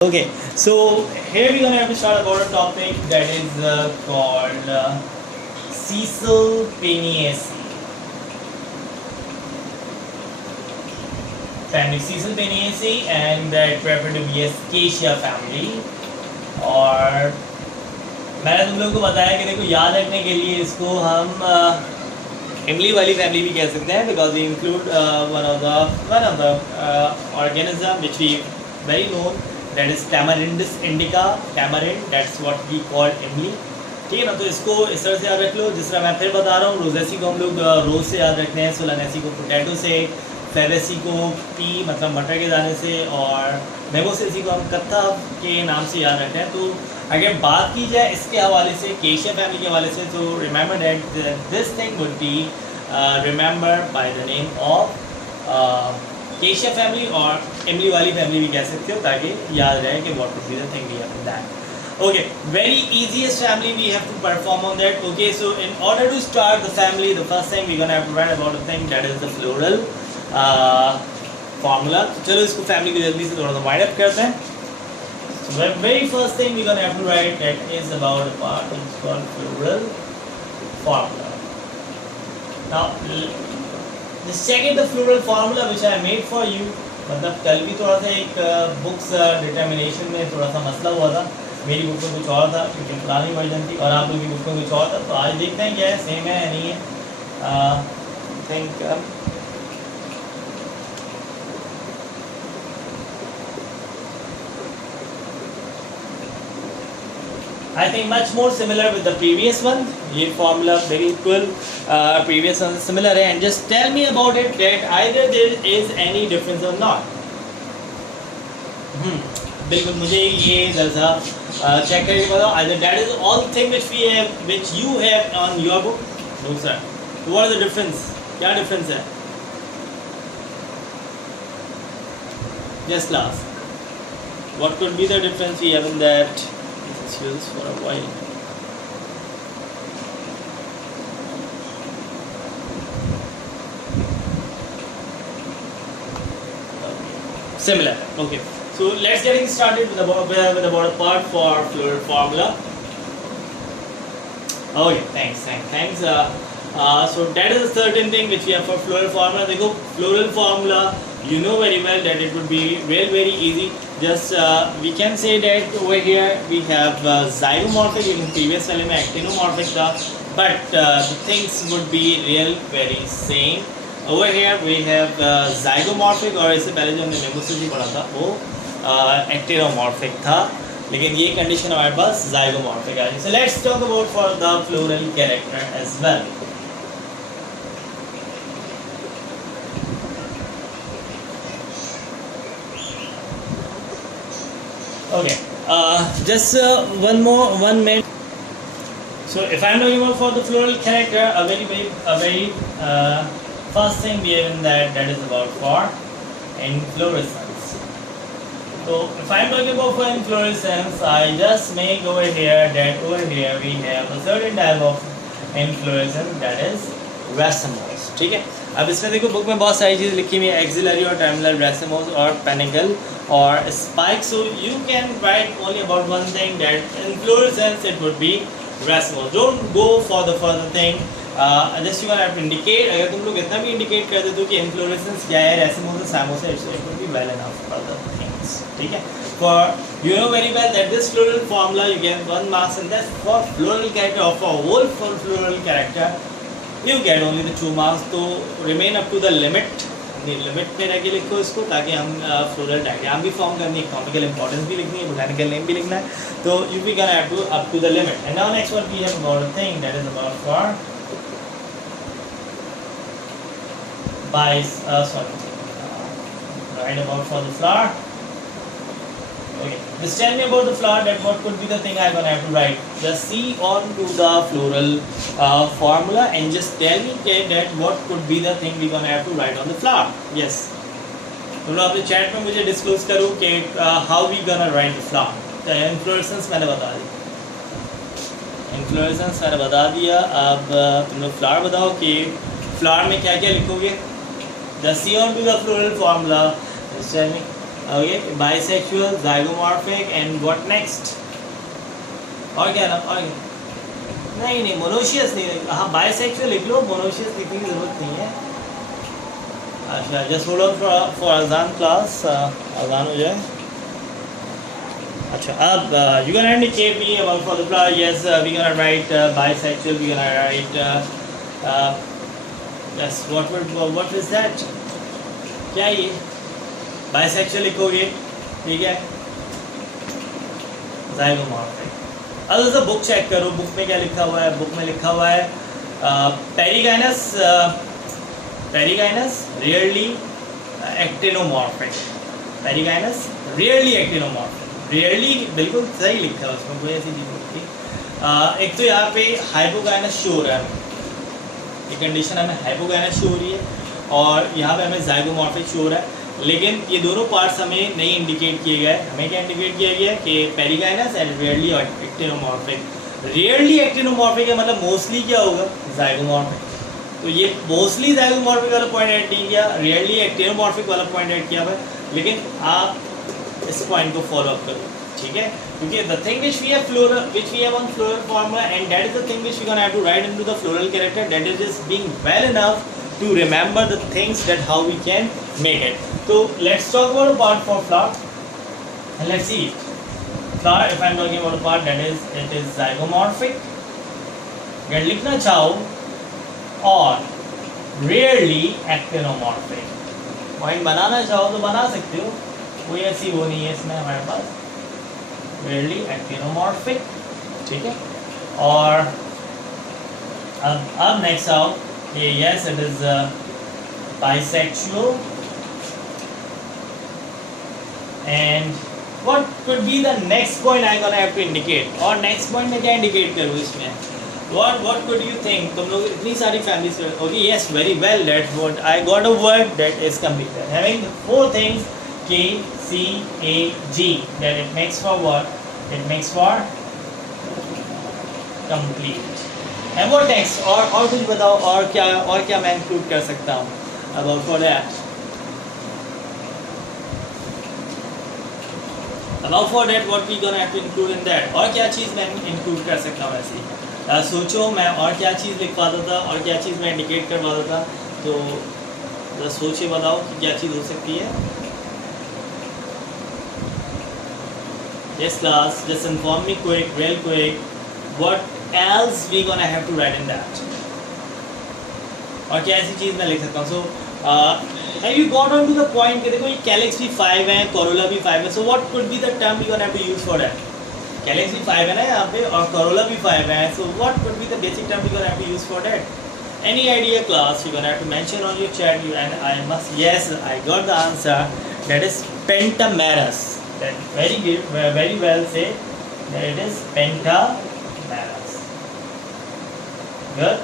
Okay, so here we're gonna have to start about a topic that is called Cecil Peniaceae family. Cecil Peniaceae, and that referred to be as Acacia family. और मैंने तुम लोगों को बताया कि देखो याद रखने के लिए इसको हम इमली वाली फैमिली भी कह सकते हैं because we include one of the organism which we very known, that is Tamarindus indica. Tamarind, that's what we call इमली. ठीक है ना. तो इसको इस तरह से याद रख लो जिस तरह मैं फिर बता रहा हूँ. रोजेसी को हम लोग रोज से याद रखते हैं, सोलानेसी को पोटैटो से, फेवेसी को पी मतलब मटर के दाने से, और मेमोसेसी को हम कत्था के नाम से याद रखते हैं. तो अगर बात की जाए इसके हवाले से, केशिया फैमिली के हवाले से, तो remember that this thing would be remember by the name of cassia family, और इमली वाली फैमिली भी कह सकते हो ताकि याद रहे कि what would be the thing we have in that. Okay, very easiest family we have to perform on that. Okay, so in order to start the family, the first thing we're gonna have to write about a thing that is the floral formula. तो चलो इसको family को जल्दी से थोड़ा सा wind up करते हैं. So the very first thing we're gonna have to write that is about a part which is called floral formula. Now just check it, the floral formula which I made for you. मतलब कल भी थोड़ा सा एक books determination में थोड़ा सा मसला हुआ था. मेरी बुक में कुछ और था क्योंकि पुरानी वर्जन थी, और आप लोगों की बुक में कुछ और था. तो आज देखते हैं क्या है, सेम है या नहीं है. Think I think much more similar with the previous one. ये formula very equal, previous one similar है, and just tell me about it that either there is any difference or not. बिल्कुल मुझे ये जरा चेक करके बताओ. either that is all thing which you have on your book. No sir. So what is the difference? क्या difference है? Just last. What could be the difference we have in that? Let's use this for a while. Similar. Okay. So let's get started with about a part for floral formula. Okay, thanks. So that is a certain thing which we have for floral formula. देखो floral formula, you know very well that it would be very easy. Just we can say that over here we have zygomorphic. In previous वाले में actinomorphic था, but the things would be very same. Over here we have zygomorphic, और इससे पहले जो हमने मेमोसेसी पढ़ा था वो एक्टिनोमॉर्फिक था, लेकिन ये कंडीशन हमारे पास ज़ाइगोमॉर्फिक है. So let's talk about for the floral character as well. Okay, just one minute. So if I'm talking about for the floral character, a very first thing we have in that is about for inflorescence. So if I'm talking about for inflorescence, I just make over here that over here we have a certain type of inflorescence that is racemose. ठीक है. अब इसमें देखो बुक में बहुत सारी चीज़ लिखी हुई है, एक्सिलरी और टर्मिनल racemose और पेनिकल और spike. So you can write only about one thing, that inflorescence it would be racemose. Don't go for the further thing. Just you have to indicate. अगर तुम लोग इतना भी indicate कर देते हो कि inflorescence क्या है, racemose और cymose है, it would be well enough for the things. ठीक है. For you know very well that this floral formula you get 1 marks, and that's for floral character, or for whole floral character you get only the 2 marks. तो remain up to the limit. Limit में रह के लिखो इसको, ताकि हम floral diagram भी फॉर्म करनी है, इकोनॉमिकल इंपॉर्टेंस भी लिखनी है, बोटानिकल नेम भी लिखना है. तो you we can have to up to the limit. And now next one we have about a thing that is about for by right about for the flower. Okay, just tell me about the flower, that what could be the thing I'm gonna have to write. Just see on to the floral formula and just tell me that what could be the thing we're gonna have to write on the flower. Yes. तुम लोग अपने चैट में मुझे डिस्क्लोज करो कि how we gonna write the flower. तो inflorescence मैंने बता दी. Inflorescence मैंने बता दिया. अब तुम लोग flower बताओ कि flower में क्या क्या लिखोगे. Just see on to the floral formula. Just tell me. Okay, bisexual, zygomorphic, and what next? और क्या नाम? और नहीं मोनोशियस नहीं, हाँ बाइसेक्सुअल लिख लो, मोनोशियस लिखने की जरूरत नहीं है. अच्छा, जस्ट होल्ड ऑन फॉर अजान क्लास, अजान हो जाए. अच्छा, अब you can indicate me about for the plural. Yes, we gonna write bisexual. We gonna write yes. What is that? क्या ये bisexual लिखोगे, ठीक है. Zygomorphic. अब तो बुक चेक करो, बुक में क्या लिखा हुआ है. बुक में लिखा हुआ है perigynous rarely actinomorphic. Perigynous rarely actinomorphic. Rarely बिल्कुल सही लिखा है, उसमें कोई ऐसी चीज़ नहीं थी. एक तो यहाँ पे हाइपोगाइनस शो हो रहा है, ये कंडीशन हमें हाइपोगाइनस शो हो रही है, और यहाँ पे हमें जाइगोमॉर्फिक शो हो रहा है. लेकिन ये दोनों पार्ट्स हमें नहीं इंडिकेट किए गए. हमें क्या इंडिकेट किया गया है कि perigynous and rarely actinomorphic. Rarely actinomorphic है मतलब मोस्टली क्या होगा, जाइगोमॉर्फिक. तो ये मोस्टली जाइगोमॉर्फिक वाला पॉइंट ऐड नहीं किया, रियरली एक्टिनोमॉर्फिक वाला पॉइंट ऐड किया है. लेकिन आप इस पॉइंट को फॉलो अप करो, ठीक है, क्योंकि the thing which we have on floral formula, and that is the thing which we gonna have to write into the floral character. That is just being well enough to remember the things that how we can make it. So let's talk about a part for flower, and let's see it. Flower, if I'm talking about a part, that is, it is zygomorphic. अगर लिखना चाहो और rarely actinomorphic, point बनाना चाहो तो बना सकते हो, कोई ऐसी वो नहीं है इसमें हमारे पास. rarely actinomorphic, ठीक है. और अब नेक्स्ट आओ, yes, it is bisexual. And what could be the next point I'm gonna have to indicate? और next point में क्या indicate करूँ इसमें? What could you think? तुम लोग इतनी सारी families में, okay, yes, very well. That's what I got a word that is completed. Having four things, K, C, A, G. That it makes for what? It makes for complete. And what next? और कुछ बताओ, और क्या मैं इंक्लूड कर सकता हूँ about for that? About for that, what we gonna have to include in that? और क्या चीज़ मैं इंक्लूड कर सकता हूँ ऐसी? सोचो, मैं और क्या चीज़ लिख पाता था, और क्या चीज़ मैं इंडिकेट कर पाता था. तो जरा सोचे बताओ कि क्या चीज़ हो सकती है. Yes class, just inform me quick, real quick. What else we gonna have to write in that? और क्या ऐसी चीज़ मैं लिख सकता हूँ. सो have you got on to the point कि देखो ये कैलिक्स भी 5 है, कोरोला भी 5 है. so what could be the term we gonna have to use for that? Calyx भी 5 है ना यहाँ पे, और कोरोला भी 5 है. so what could be the basic term we gonna have to use for that? Any idea class? you gonna have to mention on your chat. And I must, yes, I got the answer. That is pentamerous. That very good, very well said. That it is pentamerous. Good.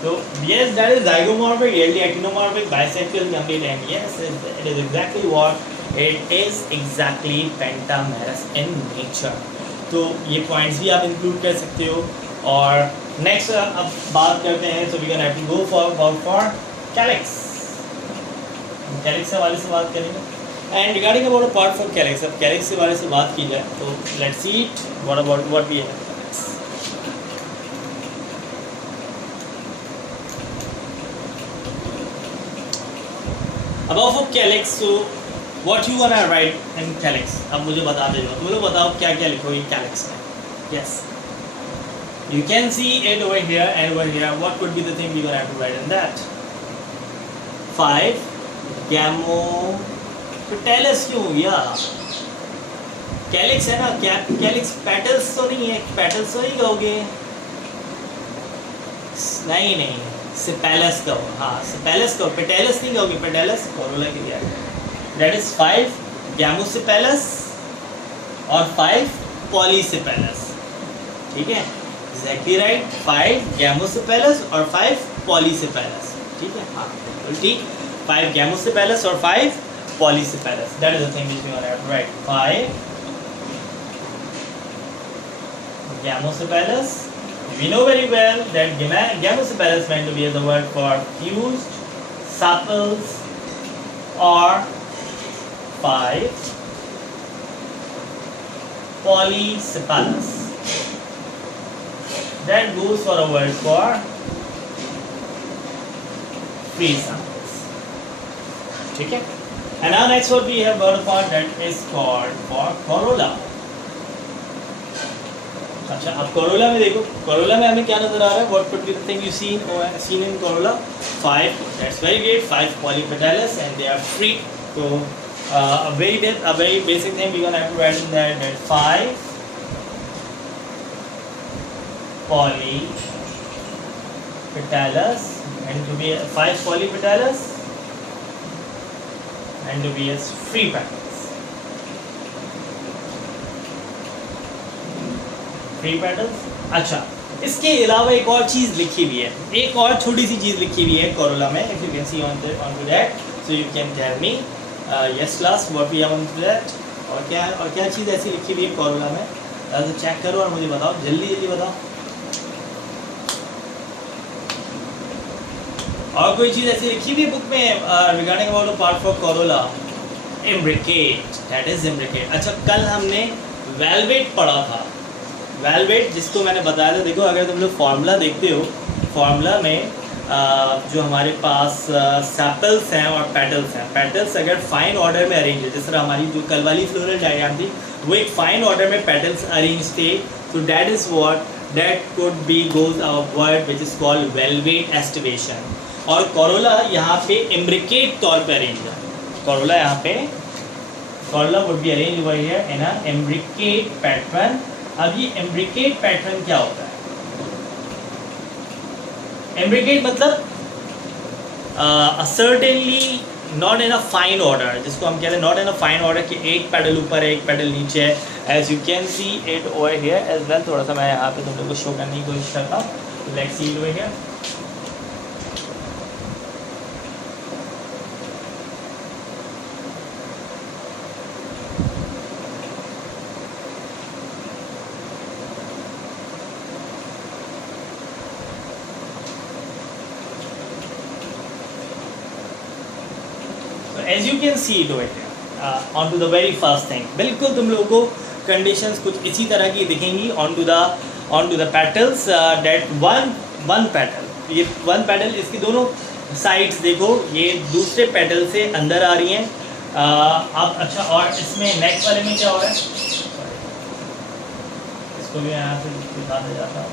So yes, that is zygomorphic, really actinomorphic, bisexual, complete, and yes, it is exactly what it is, exactly pentamerous in nature. तो ये points भी आप include कर सकते हो. और next अब बात करते हैं, so we gonna have to go for calyx. calyx के हवाले से बात करेंगे. And regarding about a part for calyx, अब calyx के बारे से बात की जाए तो let's see it. What about what we have? Above for calyx, so what you gonna write in calyx? अब मुझे बता दे तुम लोग बताओ क्या क्या लिखोगे calyx में. Yes, you can see it over here and over here. What could be the thing we gonna have to write in that? 5 Gamopetalous क्यों या calyx है ना, calyx petals तो नहीं है, petals तो नहीं कहोगे, नहीं सेपेलस कहो. हाँ सेपेलस कहो, पेटेलस नहीं कहोगे, पेटेलस कोरोला के लिए. दैट इज 5 गैमोसेपेलस और 5 पॉलीसेपेलस. ठीक है, एग्जैक्टली राइट. 5 गैमोसेपेलस और 5 पॉलीसेपेलस. ठीक है, हाँ बिल्कुल ठीक. 5 गैमोसेपेलस और 5 polysepalous. That is the thing which we are have to write. 5 gamosepalous. We know very well that Gamosepelis meant to be the word for fused, sepals, or 5 polycephalus. That goes for a word for free samples. ठीक है. And now next word we have got a part that is called for corolla. अच्छा, अब corolla में देखो, corolla में हमें क्या नजर आ रहा है? What could be the thing you seen in corolla? 5. That's very great. 5 polypetalous and they are free. So a very basic thing we're gonna have to write in there, that 5 polypetalous and to be 5 polypetalous and to be as free petals. Free petals. अच्छा, इसके अलावा एक और चीज़ लिखी हुई है, एक और छोटी सी चीज़ लिखी हुई है कोरोला में. If you can see on to that, so you can tell me, yes class, what we have on to that. और क्या चीज़ ऐसी लिखी हुई है कोरोला में? तो चेक करो और मुझे बताओ, जल्दी बताओ. और कोई चीज़ ऐसी लिखी हुई बुक में regarding about a part for Corolla? Imbricate. That is imbricate. अच्छा, कल हमने वेलवेट पढ़ा था. वेलवेट जिसको मैंने बताया था, देखो अगर तुम लोग फार्मूला देखते हो, फार्मूला में जो हमारे पास सेपल्स हैं और पेटल्स हैं, पेटल्स अगर फाइन ऑर्डर में अरेंज है, जिस तरह हमारी जो कल वाली फ्लोरल डायग्राम थी वो एक फाइन ऑर्डर में पेटल्स अरेंज थे. तो that is what that could be goes a word which is called velvet aestivation. और कोरोला यहाँ पे इम्ब्रिकेट तौर पे अरेंज है. कोरोला यहाँ पे corolla would be arrange over here in a imbricate pattern. अब ये इम्ब्रिकेट पैटर्न क्या होता है? इम्ब्रिकेट मतलब certainly not in a fine order, जिसको हम कहते हैं not in a fine order कि एक पेडल ऊपर है एक पेडल नीचे है. As you can see it over here as well. थोड़ा सा मैं यहाँ पे तुम लोग को शो करने की कोशिश करता हूँ. Let's see it over here. As you can see it over here, on to the very first thing, बिल्कुल तुम लोगों को conditions कुछ इसी तरह की दिखेंगी. on to the petals, that one petal, ये one petal, इसकी दोनों sides देखो, ये दूसरे petal से अंदर आ रही हैं. अब अच्छा, और इसमें next वाले में क्या हो रहा है? इसको भी यहाँ से दिखा दे जाता हूँ.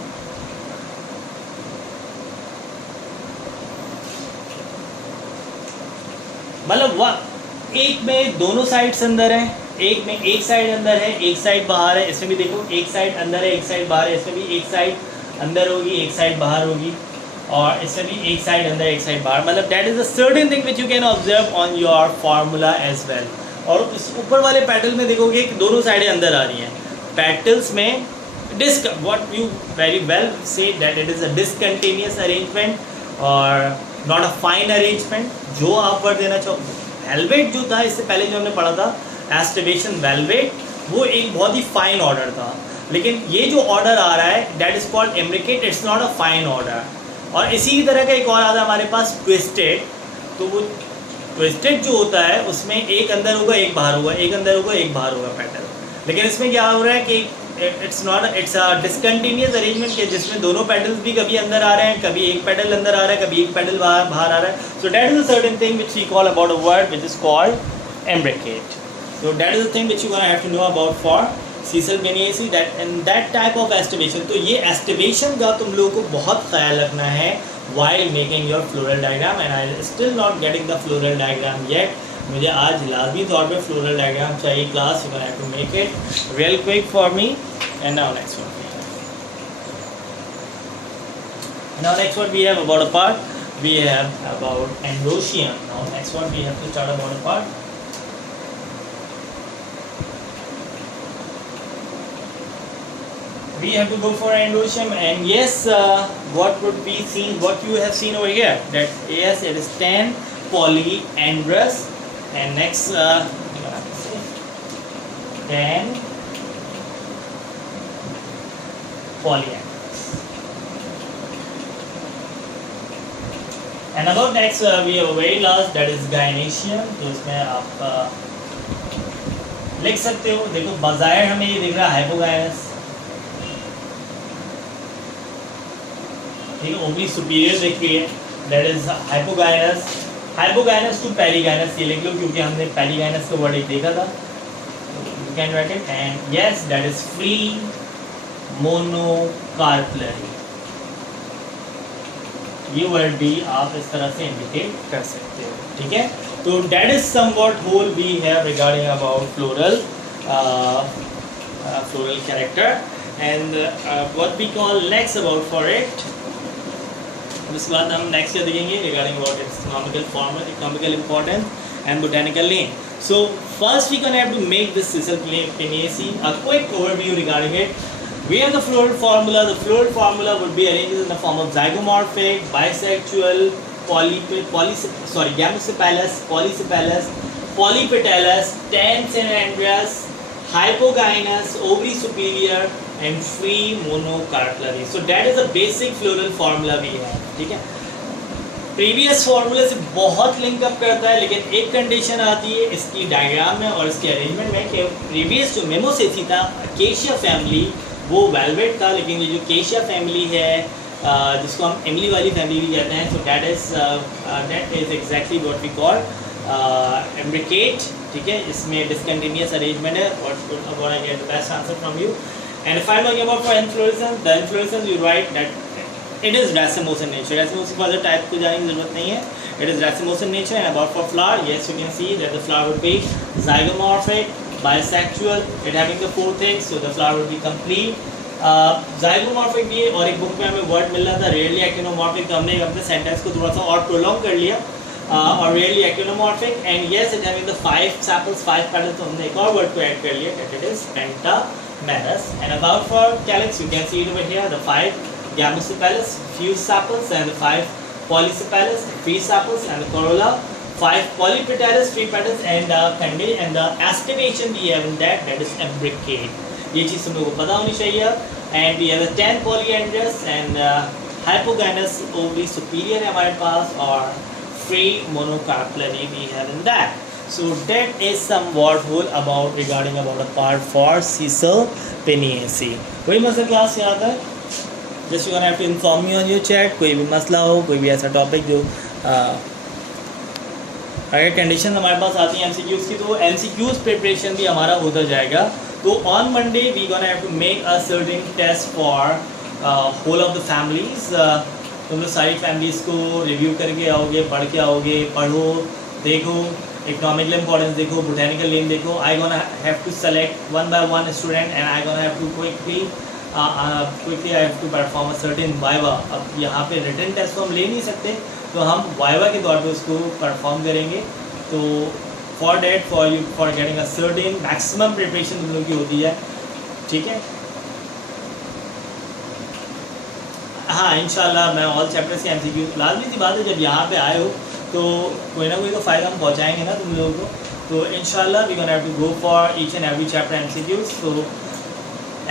मतलब एक में दोनों साइड्स अंदर हैं, एक में एक साइड अंदर है एक साइड बाहर है. इसमें भी देखो एक साइड अंदर है एक साइड बाहर है. इसमें भी एक साइड अंदर होगी एक साइड बाहर होगी. और इसमें भी एक साइड अंदर एक साइड बाहर. मतलब that is a certain thing which you can observe on your formula as well. और इस ऊपर वाले पेटल में देखोगे कि दोनों साइडें अंदर आ रही हैं. पेटल्स में disc, what you very well see that it is a discontinuous arrangement और नॉट अ फाइन अरेंजमेंट. जो आप वर्ड देना चाहो, वेलवेट जो था इससे पहले जो हमने पढ़ा था एस्टिवेशन वेलवेट, वो एक बहुत ही फाइन ऑर्डर था. लेकिन ये जो ऑर्डर आ रहा है that is called imbricate. It's not a fine order. और इसी तरह का एक और आता है हमारे पास ट्विस्टेड. तो वो ट्विस्टेड जो होता है उसमें एक अंदर होगा एक बाहर होगा, एक अंदर होगा एक बाहर होगा पेटल. लेकिन इसमें क्या हो रहा है कि इट्स अ डिसकंटिन्यूअस अरेंजमेंट के जिसमें दोनों पेडल्स भी कभी अंदर आ रहे हैं, कभी एक पेडल अंदर आ रहा है, कभी एक पेडल बाहर आ रहा है. So that is a certain thing which we call about a word which is called imbricate. So that is the thing which you gonna have to know about for Caesalpiniaceae, that in that type of aestivation. तो ये एस्टिवेशन का तुम लोगों को बहुत ख्याल रखना है while making your floral diagram. and I still not getting the floral diagram yet. मुझे आज लाजमी तौर पे फ्लोरल डायग्राम चाहिए class. You can have to make it real quick for me. And now next one. Now next one we have about a part. We have about androecium. Now next one we have to start about a part. We have to go for androecium, and yes, what would be seen? What you have seen over here? That yes, it is 10 polyandrous, and next 10 polyandrous. And about next we have a very last, that is gynoecium. तो इसमें आप लिख सकते हो। देखो बाजायर हमें ये दिख रहा है हाइपोगाइनस, ठीक है, ओवरी सुपीरियर दिख रही है, that is hypogynous. Hypogynous to perigynous ये लिख लो क्योंकि हमने पेरिगाइनस का वर्ड एक देखा था, you can write it. And yes that is free monocarpellary, ये वर्ड भी आप इस तरह से इंडिकेट कर सकते हो, ठीक है। तो that is somewhat whole we have regarding about floral floral character and what we call next about for it. उसके बाद हम नेक्स्ट क्या देखेंगे regarding about its economical formula, economical importance and botanical name. So first we gonna have to make this Caesalpiniaceae a quick overview regarding it. We have the floral formula. The floral formula would be arranged in the form of zygomorphic, bisexual, gamosepalous, polysepalous, polypetalous, tense and androus, hypogynous, ovary superior, and free monocarpellary. So that is the basic floral formula we have. ठीक है, प्रीवियस फार्मूले से बहुत लिंकअप करता है, लेकिन एक कंडीशन आती है इसकी डायग्राम में और इसके अरेंजमेंट में कि प्रीवियस जो मेमोसेसी था केशिया फैमिली वो वेलवेट था, लेकिन ये जो केशिया फैमिली है जिसको हम इमली वाली फैमिली भी कहते हैं, so that is exactly what we call imbricate, ठीक है। इसमें डिसकंटिन्यूअस अरेंजमेंट है और I get the best answer from you. And if I talking about for inflorescence, the inflorescence you write that it is racemose in nature. Racemose की further type को जाने की जरूरत नहीं है, it is racemose in nature. And about for flower, yes you can see that the flower would be zygomorphic, bisexual, it having the four things, so the flower would be complete. Zygomorphic भी है और एक बुक में हमें वर्ड मिल रहा था rarely actinomorphic, तो हमने अपने सेंटेंस को थोड़ा सा और प्रोलॉन्ग कर लिया और rarely actinomorphic. And yes it having the 5 sepals, 5 petals, तो हमने एक और वर्ड को ऐड कर लिया that it is pentamerous. And about for calyx you can see it over here, the 5 gamosepalous, few sepals, and the 5 polysepalous, 3 sepals, and the corolla, 5 polypetalous, 3 petals, and candle, and the estimation we have in that is imbricate. ये चीज़ तुम लोगों को पता होनी चाहिए। And we have the 10 polyandrous and hypogynous ovary superior है हमारे पास और free monocarpellary we have in that. So that is somewhat whole about regarding about a part for Caesalpiniaceae. कोई मसला क्लास याद है? Just you can have to inform me on your chat, कोई भी मसला हो, कोई भी ऐसा टॉपिक जो अगर कंडीशन हमारे पास आती है एमसीक्यूज़ की, तो एमसीक्यूज़ प्रिपरेशन भी हमारा होता जाएगा। तो on Monday we gonna have to make a certain test for whole of the families. तुम लोग सारी फैमिलीज़ को रिव्यू करके आओगे, पढ़ के आओगे, पढ़ो, देखो, इकोनॉमिकल इंपॉर्टेंस देखो, बोटेनिकल नेम देखो। I gonna have to select one by one student and I gonna have to quickly I have to perform a certain viva। अब यहाँ पे रिटन टेस्ट तो हम ले नहीं सकते, तो हम वाइवा के तौर पे उसको परफॉर्म करेंगे। तो for that for getting a certain maximum preparation तुम लोग की होती है, ठीक है। हाँ इंशाल्लाह मैं ऑल चैप्टर्स के एमसीक्यू, लाजमी सी बात है जब यहाँ पे आए हो तो कोई ना कोई तो फ़ायदा हम पहुँचाएंगे ना तुम लोगों को। तो इंशाल्लाह we gonna have to go for each and every chapter MCQs. तो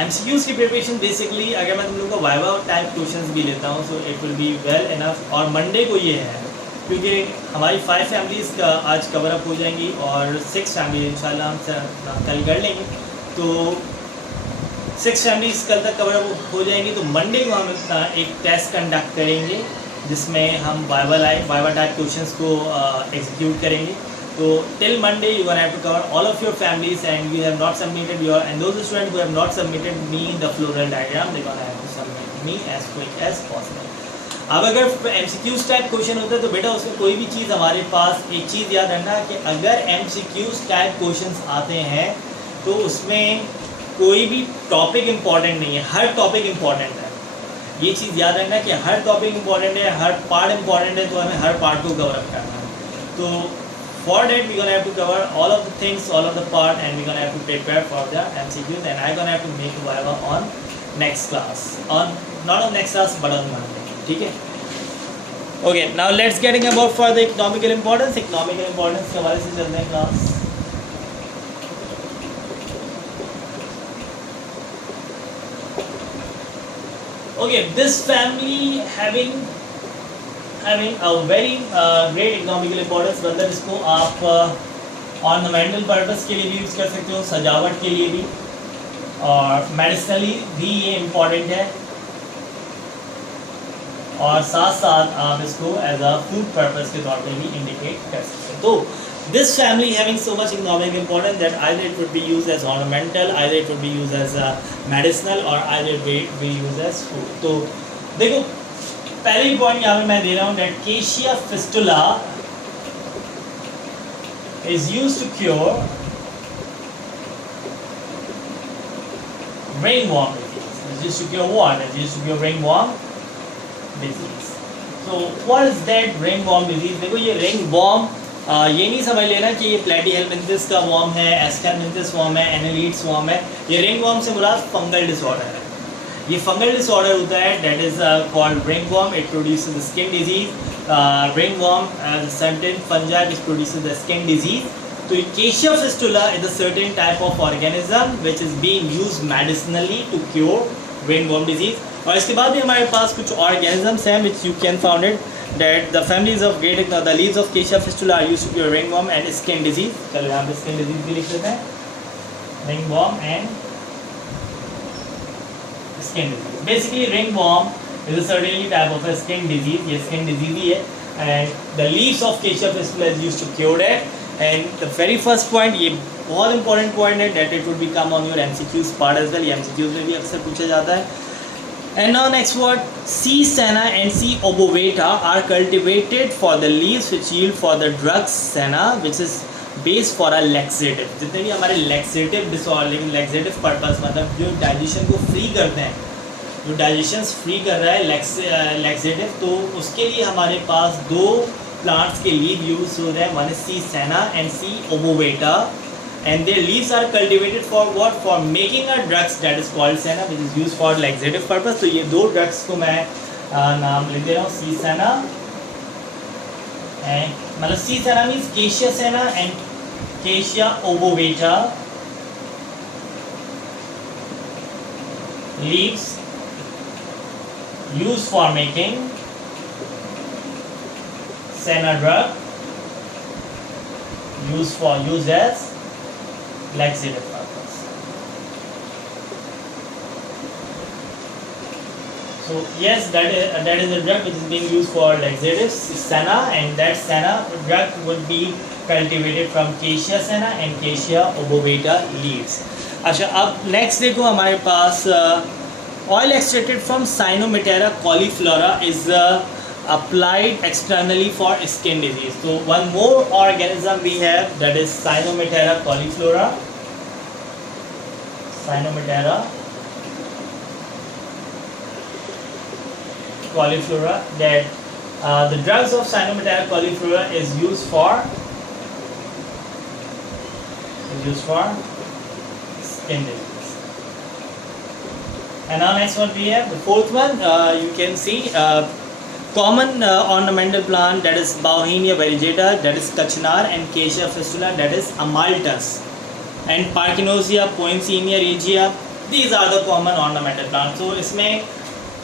एमसीक्यूज़ की प्रिपरेशन बेसिकली अगर मैं तुम लोग को वाइवा टाइप क्वेश्चंस भी लेता हूँ, so it will be well enough. और मंडे को ये है क्योंकि हमारी 5 फैमिलीज़ का आज कवर अप हो जाएंगी और 6 फैमिली इंशाल्लाह हम कल कर लेंगे। तो 6 फैमिलीज़ कल तक कवर अप हो जाएंगी। तो मंडे को हम एक टेस्ट कंडक्ट करेंगे जिसमें हम वाइवा टाइप क्वेश्चंस को एग्जीक्यूट करेंगे। So till Monday you gonna have to cover all of your families and you have not submitted your, and those students who have not submitted me the floral diagram they gonna have to submit me as quick as possible। अब अगर MCQs type question होता है तो बेटा उसमें कोई भी चीज़ हमारे पास एक चीज़ याद रखना कि अगर MCQs टाइप क्वेश्चंस आते हैं तो उसमें कोई भी टॉपिक इम्पॉर्टेंट नहीं है, हर टॉपिक इम्पॉर्टेंट है। ये चीज़ याद रखना कि हर टॉपिक इम्पॉर्टेंट है, हर पार्ट इम्पॉर्टेंट है, तो हमें हर पार्ट को कवर अप करना है। तो for that we gonna have to cover all of the things, all of the part, and we gonna have to prepare for the MCQs, and I gonna have to make viva on next class, on not on next class but on Monday, ठीक है। Okay, now let's getting about for the economical importance के हवाले से चलते हैं class. Okay, this family having a very great economical importance, मतलब इसको आप ऑर्नामेंटल पर्पस के लिए भी यूज़ कर सकते हो, सजावट के लिए भी, और मेडिसिनली भी ये इम्पॉर्टेंट है, और साथ साथ आप इसको एज अ फूड पर्पस के तौर पे भी इंडिकेट कर सकते हो। तो this family having so much economic importance that either it would be used as ornamental, either it would be used as medicinal, or either it would be used as food. तो देखो पहली पॉइंट यहाँ पे मैं दे रहा हूँ that Acacia fistula is used to cure ringworm disease. It's used to cure what? It's used to cure ringworm disease. So what is that ringworm disease? देखो ये ringworm ये नहीं समझ लेना कि ये प्लेटीहेलमिंथिस का वॉर्म है, एस्करमिंथिस वॉर्म है, एनालीड्स वॉर्म है। ये रिंगवॉर्म से मुराद फंगल डिसऑर्डर है। ये फंगल डिसऑर्डर होता है that is called ringworm. It produces the skin disease. Ringworm as a certain fungi which produces the skin disease. तो Acacia fistula is a certain type of organism which is being used medicinally to cure ringworm disease. और इसके बाद भी हमारे पास कुछ organisms हैं which you can found it that the families of great the leaves of Acacia fistula are used to cure ringworm and skin disease. चलो यहाँ पे skin disease भी लिख लेते हैं, ringworm and skin disease. Basically ringworm is a certainly type of a skin disease. ये skin disease ही है and the leaves of Acacia fistula is used to cure it. And the very first point, ये बहुत important point है that it would become on your MCQs part as well. ये MCQs में भी अक्सर पूछा जाता है. And now next word, C. senna and C. obovata are cultivated for the leaves which yield for the drug senna which is based for a laxative. जितने भी हमारे laxative disorder, laxative purpose मतलब जो digestion को free करते हैं, जो digestion free कर रहा है laxative, तो उसके लिए हमारे पास दो plants के leaf use हो रहे हैं. One is C. senna and C. obovata. And their leaves are cultivated for what? For making a drugs that is called senna which is used for laxative purpose. तो ये दो drugs को मैं नाम लिख दे रहा हूँ, C. senna and मतलब C. senna means Acacia senna and Acacia obovata leaves used for making senna drug used as laxative purpose. So yes, that is a drug which is being used for laxatives, senna, and that senna drug would be cultivated from Acacia senna and Acacia obovata leaves. अच्छा, अब next देखो हमारे पास oil extracted from Cyanometeera cauliflora is applied externally for skin disease. So one more organism we have, that is Cyanometeera cauliflora. Cyanometeera cauliflora, that the drugs of Cyanometeera cauliflora is used for skin disease. And now next one we have the fourth one. You can see common ornamental plant, that is Bauhinia variegata, that is Kachnar, and Acacia fistula, that is Amalthus, and Parkinsonia, Poinsettia regia. These are the common ornamental plants. So इसमें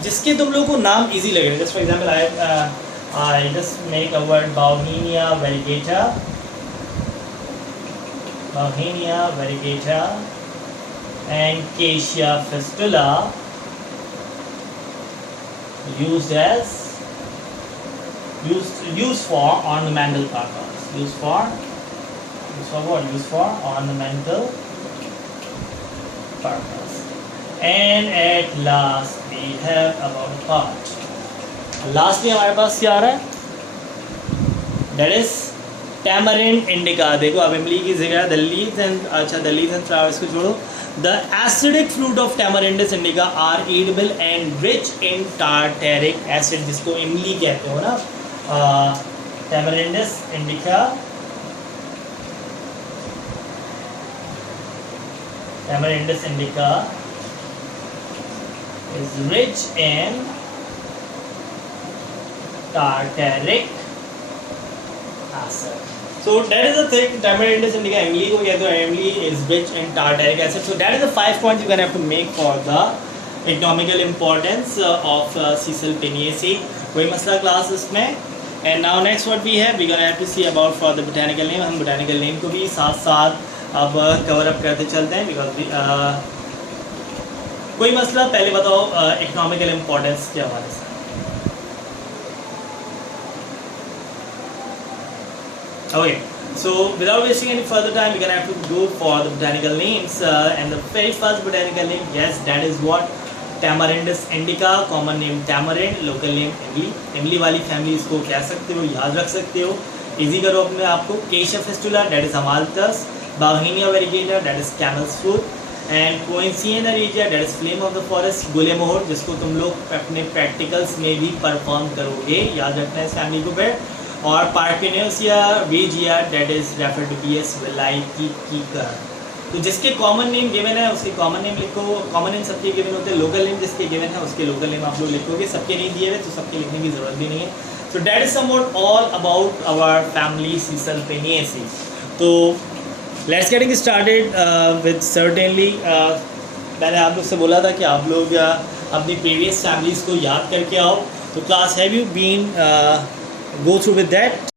जिसके तुम लोगों को नाम easy लग रहे हैं, just for example I just make a word Bauhinia variegata, and Acacia fistula used for ornamental purpose. Used for what? Used for ornamental purpose. And at last we have about a part. Last में हमारे पास क्या आ रहा है? That is tamarind indica. देखो अब इमली की जगह the leaves and flowers को छोड़ो. The acidic fruit of Tamarindus indica are edible and rich in tartaric acid, जिसको इमली कहते हो ना. Tamarindus indica is rich in tartaric acid. So that is the thing. Tamarindus indica, इमली को कहते हो, इमली is rich in tartaric acid. So that is the 5 points you're gonna have to make for the economical importance of Caeciliaceae. कोई मसला class इसमें? And now next what we have we gonna have to see about for the botanical name. हम botanical name को भी साथ साथ अब cover up करते चलते हैं बिकॉज कोई मसला. पहले बताओ इकोनॉमिकल इम्पोर्टेंस के हवाले से. Okay, so without wasting any further time, we're gonna have to go for the botanical names. And the very first botanical name, yes, that is what Tamarindus indica, common name tamarind, local name इमली. इमली वाली फैमिली इसको कह सकते हो, याद रख सकते हो. इजी करो अपने आप को. केशा fistula, that is Amalthus. Bauhinia variegata, that is camel's foot. And Coincina regia, that is flame of the forest. गुलेमोहर, जिसको तुम लोग अपने प्रैक्टिकल्स में भी परफॉर्म करोगे, याद रखना है इस फैमिली को फिर. और पार्किनेसिया वेजिया, that is refer to be as विलायती की कर. तो जिसके कॉमन नेम गिवन है उसके कॉमन नेम लिखो. कॉमन नेम सबके गिवन होते हैं. लोकल नेम जिसके गिवन है उसके लोकल नेम आप लोग लिखोगे. सबके नहीं दिए हुए तो सबके लिखने की ज़रूरत भी नहीं है. So that is somewhat all about our family Caesalpiniaceae. तो let's getting started with certainly. मैंने आप लोग से बोला था कि आप लोग अपनी प्रीवियस फैमिलीज़ को याद करके आओ. तो class have you been go through with that?